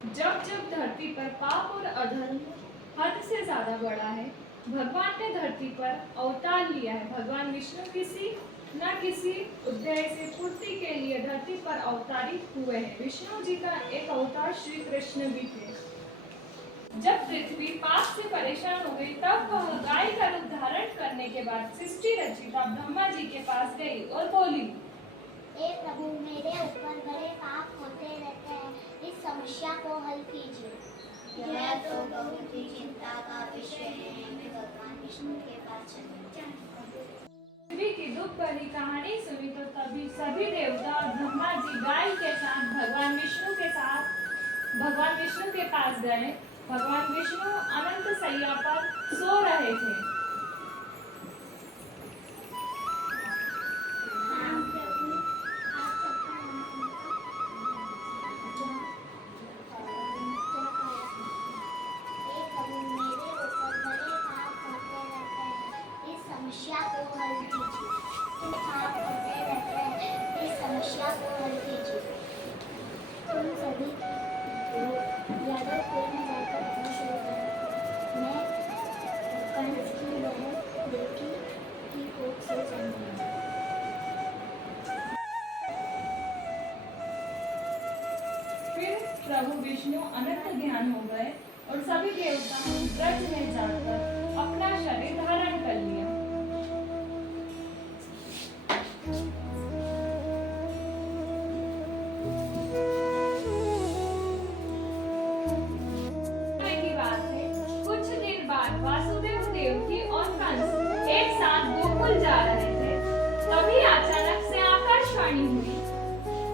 जब जब धरती पर पाप और अधर्म हद से ज्यादा बढ़ा है, भगवान ने धरती पर अवतार लिया है। भगवान विष्णु किसी न किसी उद्देश्य से पूर्ति के लिए धरती पर अवतारित हुए हैं। विष्णु जी का एक अवतार श्री कृष्ण भी थे। जब पृथ्वी पाप से परेशान हो गई, तब वह गाय का रूप धारण करने के बाद सृष्टि रचिता ब्रह्मा जी के पास गई और बोली, हे प्रभु, मेरे ऊपर बड़े पाप होते रहते हैं, इस समस्या को हल कीजिए। यह तो बहुत ही चिंता का विषय है। मैं भगवान विष्णु के पास चली। पृथ्वी की दुख भरी कहानी सुनी तो तभी सभी देवता और ब्रह्मा जी गाय के साथ भगवान विष्णु के पास गए। भगवान विष्णु अनंत शैया पर सो रहे थे। समस्या को हल कीजिए। पाप होते रहते हैं, इस समस्या को हल कीजिए। तुम सभी यादव कुल में जाकर रहना शुरू करें। मैं कंस की बहन देवकी की कोख से जन्म लिया। फिर प्रभु विष्णु अनंत ध्यान हो गए और सभी देवताओं ब्रज में जाकर अपना शरीर धारण कर लिया। की बात है, कुछ दिन बाद वासुदेव, देवकी और कंस एक साथ गोकुल जा रहे थे। तभी अचानक से आकाशवाणी हुई,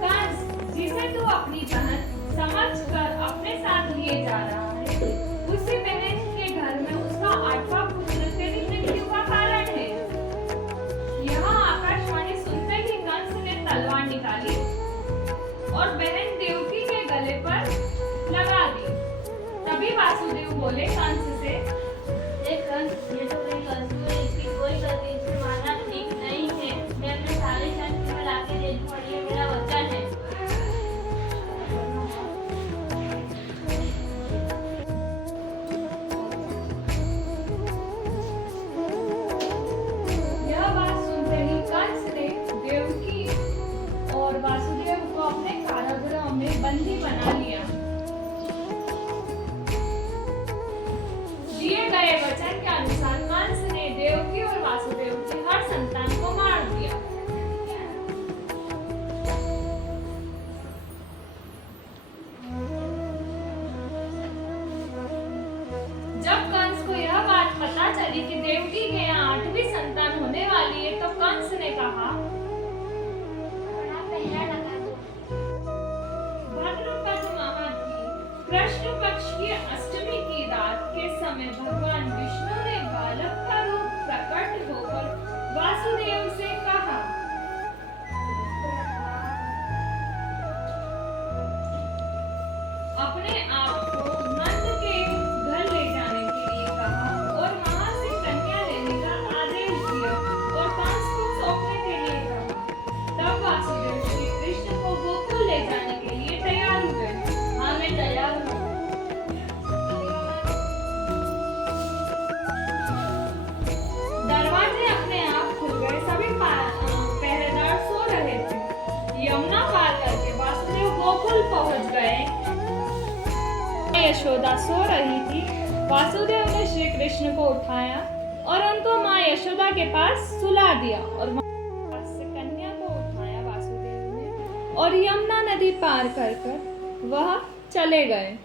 कंस, जिसे तू अपनी बहन समझकर अपने साथ लिए जा रहा है, उसी बहन के घर में उसका 8वां पुत्र तेरी मृत्यु का कारण है। यह आकाशवाणी सुनते ही कंस ने तलवार निकाली और बहन देवकी के गले पर लगा दी। तभी वासुदेव बोले कंस से, कंस, ये तो मेरी गलती है, इसकी कोई गलती इसे मानना ठीक नहीं है। मैं अपने सारे शक्ति में लाके दे दूं, और ये मेरा वचन है। यह बात सुनते ही कंस ने देवकी और वासुदेव को अपने कारागृह में बंदी बना लिया। दिए गए वचन के अनुसार कंस ने देवकी और वासुदेव की हर संतान को मार दिया। जब कंस को यह बात पता चली कि देवकी के यहाँ 8वीं संतान होने वाली है, तो कंस ने कहा, बड़ा पहरा लगा दो। भाद्रपद माह की कृष्ण पक्ष की अष्टमी की रात के समय भगवान विष्णु ने बालक का रूप प्रकट होकर वासुदेव से कहा, अपने आप को नंद के घर ले जाने के लिए कहा और वहां से कन्या लेने का आदेश दिया और कंस को सौंपने के लिए कहा। तब वासुदेव श्री कृष्ण को गोकुल ले जाने के लिए तैयार हुए। हाँ, मैं तैयार हूँ। दरवाजे अपने आप खुल गए। सभी पहरेदार सो रहे थे। यमुना पार करके वासुदेव गोकुल पहुंच गए। यशोदा सो रही थी। वासुदेव ने श्री कृष्ण को उठाया और उनको माँ यशोदा के पास सुला दिया और पास से कन्या को उठाया वासुदेव ने और यमुना नदी पार कर वह चले गए।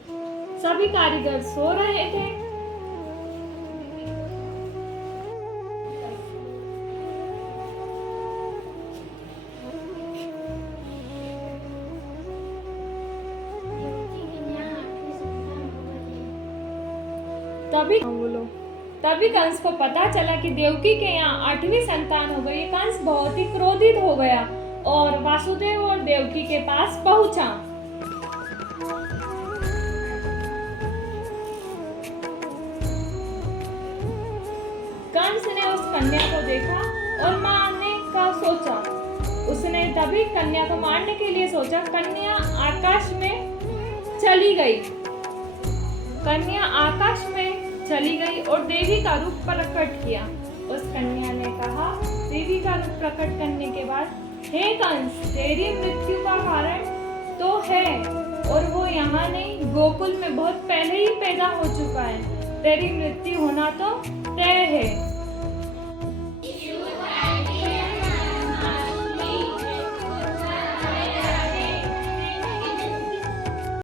सभी कारीगर सो रहे थे। तभी कंस को पता चला कि देवकी के यहाँ 8वीं संतान हो गई। कंस बहुत ही क्रोधित हो गया और वासुदेव और देवकी के पास पहुंचा। कंस ने उस कन्या को देखा और मारने का सोचा। उसने तभी कन्या को मारने के लिए सोचा। कन्या आकाश में चली चली गई। कन्या आकाश में चली गई और देवी का रूप प्रकट किया। उस कन्या ने कहा, देवी का रूप प्रकट करने के बाद, हे कंस, तेरी मृत्यु का कारण तो है और वो यहाँ नहीं, गोकुल में बहुत पहले ही पैदा हो चुका है। तेरी मृत्यु होना तो तय है।